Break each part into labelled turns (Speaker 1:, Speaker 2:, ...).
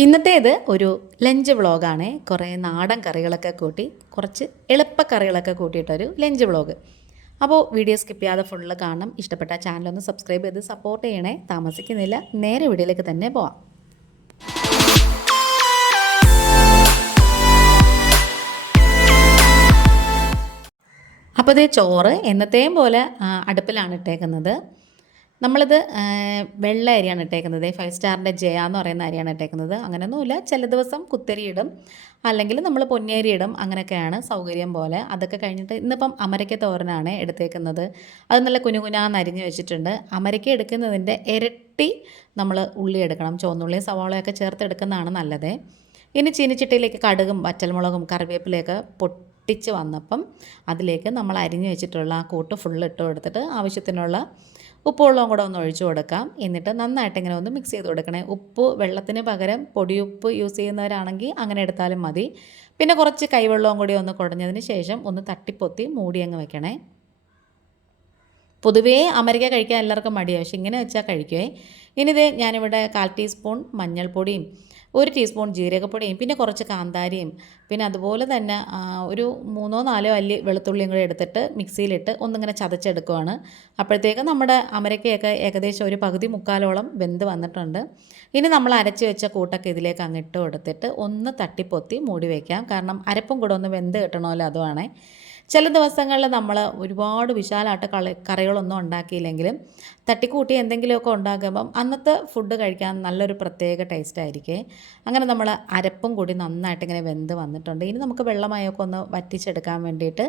Speaker 1: ഇന്നത്തേത് ഒരു ലഞ്ച് വ്ളോഗാണ്. കുറേ നാടൻ കറികളൊക്കെ കൂട്ടി കുറച്ച് എളുപ്പക്കറികളൊക്കെ കൂട്ടിയിട്ടൊരു ലഞ്ച് വ്ളോഗ്. അപ്പോൾ വീഡിയോ സ്കിപ്പ് ചെയ്യാതെ ഫുള്ള് കാണണം. ഇഷ്ടപ്പെട്ട ചാനലൊന്ന് സബ്സ്ക്രൈബ് ചെയ്ത് സപ്പോർട്ട് ചെയ്യണേ. താമസിക്കുന്നില്ല നേരെ വീഡിയോയിലേക്ക് തന്നെ പോവാം. അപ്പോൾ ഇതേ ചോറ് എന്നത്തെയും പോലെ അടുപ്പിലാണ് ഇട്ടേക്കുന്നത്. നമ്മളിത് വെള്ള അരിയാണ് ഇട്ടേക്കുന്നത്. ഫൈവ് സ്റ്റാറിന്റെ ജയ എന്ന് പറയുന്ന അരിയാണ് ഇട്ടേക്കുന്നത്. അങ്ങനെയൊന്നുമില്ല ചില ദിവസം കുത്തരി ഇടും. അല്ലെങ്കിൽ നമ്മൾ പൊന്നേരി ഇടും. അങ്ങനെയൊക്കെയാണ് സൗകര്യം പോലെ. അതൊക്കെ കഴിഞ്ഞിട്ട് ഇന്നിപ്പം അമരയ്ക്ക തോരനാണ് എടുത്തേക്കുന്നത്. അത് നല്ല കുനുകുനാന്ന് അരിഞ്ഞ് വെച്ചിട്ടുണ്ട്. അമരയ്ക്ക എടുക്കുന്നതിന്റെ ഇരട്ടി നമ്മൾ ഉള്ളി എടുക്കണം. ചുവന്നുള്ളിയും സവാളയൊക്കെ ചേർത്ത് എടുക്കുന്നതാണ് നല്ലത്. ഇനി ചീനിച്ചിട്ടയിലേക്ക് കടുകും വറ്റൽമുളകും കറിവേപ്പിലയൊക്കെ പൊട്ടിച്ച് വന്നപ്പം അതിലേക്ക് നമ്മൾ അരിഞ്ഞ് വെച്ചിട്ടുള്ള ആ കൂട്ട് ഫുള്ള് ഇട്ട് കൊടുത്തിട്ട് ആവശ്യത്തിനുള്ള ഉപ്പുവെള്ളവും കൂടെ ഒന്ന് ഒഴിച്ചു കൊടുക്കാം. എന്നിട്ട് നന്നായിട്ട് ഇങ്ങനെ ഒന്ന് മിക്സ് ചെയ്ത് കൊടുക്കണേ. ഉപ്പ് വെള്ളത്തിന് പകരം പൊടിയുപ്പ് യൂസ് ചെയ്യുന്നവരാണെങ്കിൽ അങ്ങനെ എടുത്താലും മതി. പിന്നെ കുറച്ച് കൈവെള്ളവും കൂടി ഒന്ന് കുടഞ്ഞതിന് ശേഷം ഒന്ന് തട്ടിപ്പൊത്തി മൂടി അങ്ങ് വെക്കണേ. പൊതുവേ അമരിക്ക കഴിക്കാൻ എല്ലാവർക്കും മടിയാണ് പക്ഷെ ഇങ്ങനെ വെച്ചാൽ കഴിക്കുവേ. ഇനിത് ഞാനിവിടെ കാൽ ടീസ്പൂൺ മഞ്ഞൾപ്പൊടിയും ഒരു ടീസ്പൂൺ ജീരകപ്പൊടിയും പിന്നെ കുറച്ച് കാന്താരിയും പിന്നെ അതുപോലെ തന്നെ ഒരു മൂന്നോ നാലോ അല്ലി വെളുത്തുള്ളിയും കൂടി എടുത്തിട്ട് മിക്സിയിലിട്ട് ഒന്നിങ്ങനെ ചതച്ചെടുക്കുവാണ്. അപ്പോഴത്തേക്ക് നമ്മുടെ അമരക്കയൊക്കെ ഏകദേശം ഒരു പകുതി മുക്കാലോളം വെന്ത് വന്നിട്ടുണ്ട്. ഇനി നമ്മൾ അരച്ച് വെച്ച കൂട്ടൊക്കെ ഇതിലേക്ക് അങ്ങ് ഇട്ട് കൊടുത്തിട്ട് ഒന്ന് തട്ടിപ്പൊത്തി മൂടി വയ്ക്കാം കാരണം അരപ്പും കൂടെ ഒന്ന് വെന്ത് കിട്ടണമല്ലോ അതുവാണേ. ചില ദിവസങ്ങളിൽ നമ്മൾ ഒരുപാട് വിശാലമായിട്ട് കളി കറികളൊന്നും ഉണ്ടാക്കിയില്ലെങ്കിലും തട്ടിക്കൂട്ടി എന്തെങ്കിലുമൊക്കെ ഉണ്ടാക്കുമ്പം അന്നത്തെ ഫുഡ് കഴിക്കാൻ നല്ലൊരു പ്രത്യേക ടേസ്റ്റ് ആയിരിക്കും. അങ്ങനെ നമ്മൾ അരപ്പും കൂടി നന്നായിട്ട് ഇങ്ങനെ വെന്ത് വന്നിട്ടുണ്ട്. ഇനി നമുക്ക് വെള്ളമായൊക്കെ ഒന്ന് വറ്റിച്ചെടുക്കാൻ വേണ്ടിയിട്ട്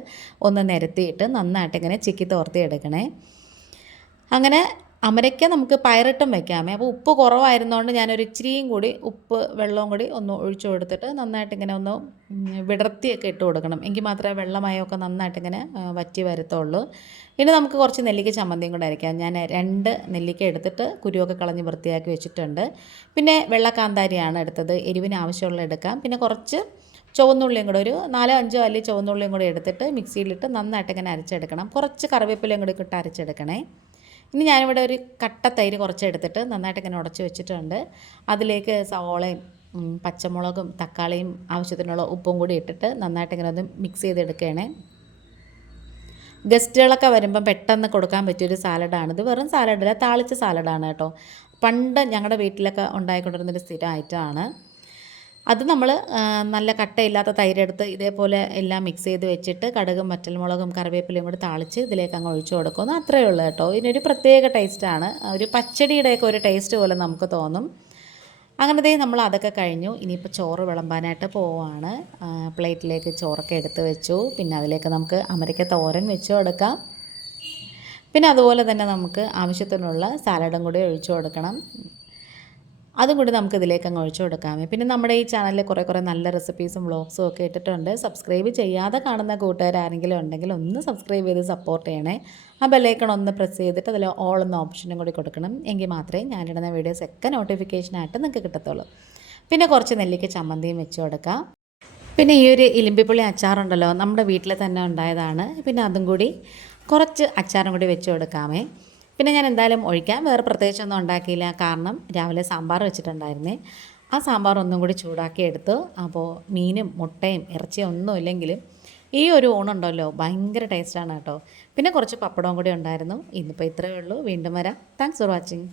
Speaker 1: ഒന്ന് നിരത്തിയിട്ട് നന്നായിട്ട് ഇങ്ങനെ ചിക്കി തോർത്തി എടുക്കണേ അങ്ങനെ അമരയ്ക്ക നമുക്ക് പയറിട്ടും വെക്കാമേ. അപ്പോൾ ഉപ്പ് കുറവായിരുന്നതുകൊണ്ട് ഞാനൊരു ഇച്ചിരിയും കൂടി ഉപ്പ് വെള്ളവും കൂടി ഒന്ന് ഒഴിച്ചു കൊടുത്തിട്ട് നന്നായിട്ട് ഇങ്ങനെ ഒന്ന് വിടർത്തിയൊക്കെ ഇട്ട് കൊടുക്കണം. എങ്കിൽ മാത്രമേ വെള്ളമയമൊക്കെ നന്നായിട്ട് ഇങ്ങനെ വറ്റി വരത്തുള്ളൂ. ഇനി നമുക്ക് കുറച്ച് നെല്ലിക്ക ചമ്മന്തിയും കൂടെ അരയ്ക്കാം. ഞാൻ രണ്ട് നെല്ലിക്ക എടുത്തിട്ട് കുരുവൊക്കെ കളഞ്ഞ് വൃത്തിയാക്കി വെച്ചിട്ടുണ്ട്. പിന്നെ വെള്ളക്കാന്താരിയാണ് എടുത്തത്. എരിവിന് ആവശ്യമുള്ള എടുക്കാം. പിന്നെ കുറച്ച് ചുവന്നുള്ളിയും കൂടെ ഒരു നാലോ അഞ്ചോ അല്ലി ചുവന്നുള്ളിയും കൂടെ എടുത്തിട്ട് മിക്സിയിലിട്ട് നന്നായിട്ട് ഇങ്ങനെ അരച്ചെടുക്കണം. കുറച്ച് കറിവേപ്പിലയും കൂടി ഇട്ട് അരച്ചെടുക്കണേ. ഇനി ഞാനിവിടെ ഒരു കട്ട തൈര് കുറച്ച് എടുത്തിട്ട് നന്നായിട്ട് ഇങ്ങനെ ഉടച്ച് വെച്ചിട്ടുണ്ട്. അതിലേക്ക് സവോളയും പച്ചമുളകും തക്കാളിയും ആവശ്യത്തിനുള്ള ഉപ്പും കൂടി ഇട്ടിട്ട് നന്നായിട്ട് ഇങ്ങനെ ഒന്ന് മിക്സ് ചെയ്തെടുക്കുകയാണേ. ഗസ്റ്റുകളൊക്കെ വരുമ്പം പെട്ടെന്ന് കൊടുക്കാൻ പറ്റിയൊരു സാലഡാണിത് വെറും സാലഡല്ല താളിച്ച സാലഡാണ് കേട്ടോ. പണ്ട് ഞങ്ങളുടെ വീട്ടിലൊക്കെ ഉണ്ടായിക്കൊണ്ടിരുന്നൊരു സ്ഥിരം ഐറ്റമാണ് അത് നമ്മൾ നല്ല കട്ടയില്ലാത്ത തൈരെടുത്ത് ഇതേപോലെ എല്ലാം മിക്സ് ചെയ്ത് വെച്ചിട്ട് കടുകും വറ്റൽമുളകും കറിവേപ്പിലയും കൂടി താളിച്ച് ഇതിലേക്ക് അങ്ങ് ഒഴിച്ചു കൊടുക്കുന്നു അത്രയേ ഉള്ളൂ കേട്ടോ. ഇതിനൊരു പ്രത്യേക ടേസ്റ്റാണ് ഒരു പച്ചടിയുടെയൊക്കെ ഒരു ടേസ്റ്റ് പോലെ നമുക്ക് തോന്നും. അങ്ങനത്തെ നമ്മൾ അതൊക്കെ കഴിഞ്ഞു. ഇനിയിപ്പോൾ ചോറ് വിളമ്പാനായിട്ട് പോവാണ്. പ്ലേറ്റിലേക്ക് ചോറൊക്കെ എടുത്ത് വെച്ചു. പിന്നെ അതിലേക്ക് നമുക്ക് അമരയ്ക്ക തോരൻ വെച്ച് കൊടുക്കാം. പിന്നെ അതുപോലെ തന്നെ നമുക്ക് ആവശ്യത്തിനുള്ള സാലഡും കൂടി ഒഴിച്ചു കൊടുക്കണം. അതും കൂടി നമുക്ക് ഇതിലേക്ക് അങ്ങ് ഒഴിച്ചു കൊടുക്കാമേ. പിന്നെ നമ്മുടെ ഈ ചാനലിൽ കുറേ കുറേ നല്ല റെസിപ്പീസും വ്ളോഗ്സും ഒക്കെ ഇട്ടിട്ടുണ്ട്. സബ്സ്ക്രൈബ് ചെയ്യാതെ കാണുന്ന കൂട്ടുകാർ ആരെങ്കിലും ഉണ്ടെങ്കിൽ ഒന്ന് സബ്സ്ക്രൈബ് ചെയ്ത് സപ്പോർട്ട് ചെയ്യണേ. ആ ബെല്ലൈക്കൺ ഒന്ന് പ്രസ് ചെയ്തിട്ട് അതിൽ ഓൾ എന്ന ഓപ്ഷനും കൂടി കൊടുക്കണം. എങ്കിൽ മാത്രമേ ഞാനിടുന്ന വീഡിയോസ് ഒക്കെ നോട്ടിഫിക്കേഷനായിട്ട് നിങ്ങൾക്ക് കിട്ടത്തുള്ളൂ. പിന്നെ കുറച്ച് നെല്ലിക്ക ചമ്മന്തിയും വെച്ച് കൊടുക്കാം. പിന്നെ ഈ ഒരു ഇലിമ്പിപ്പുള്ളി അച്ചാറുണ്ടല്ലോ നമ്മുടെ വീട്ടിൽ തന്നെ ഉണ്ടായതാണ്. പിന്നെ അതും കൂടി കുറച്ച് അച്ചാറും കൂടി വെച്ച് കൊടുക്കാമേ. പിന്നെ ഞാൻ എന്തായാലും ഒഴിക്കാം. വേറെ പ്രത്യേകിച്ചൊന്നും ഉണ്ടാക്കിയില്ല. കാരണം രാവിലെ സാമ്പാർ വെച്ചിട്ടുണ്ടായിരുന്നേ. ആ സാമ്പാർ ഒന്നും കൂടി ചൂടാക്കി എടുത്തു. അപ്പോൾ മീനും മുട്ടയും ഇറച്ചിയും ഒന്നും ഇല്ലെങ്കിലും ഈ ഒരു ഊണുണ്ടല്ലോ ഭയങ്കര ടേസ്റ്റാണ് കേട്ടോ. പിന്നെ കുറച്ച് പപ്പടവും കൂടി ഉണ്ടായിരുന്നു. ഇന്നിപ്പോൾ ഇത്രയേ ഉള്ളൂ. വീണ്ടും വരാം. Thanks for watching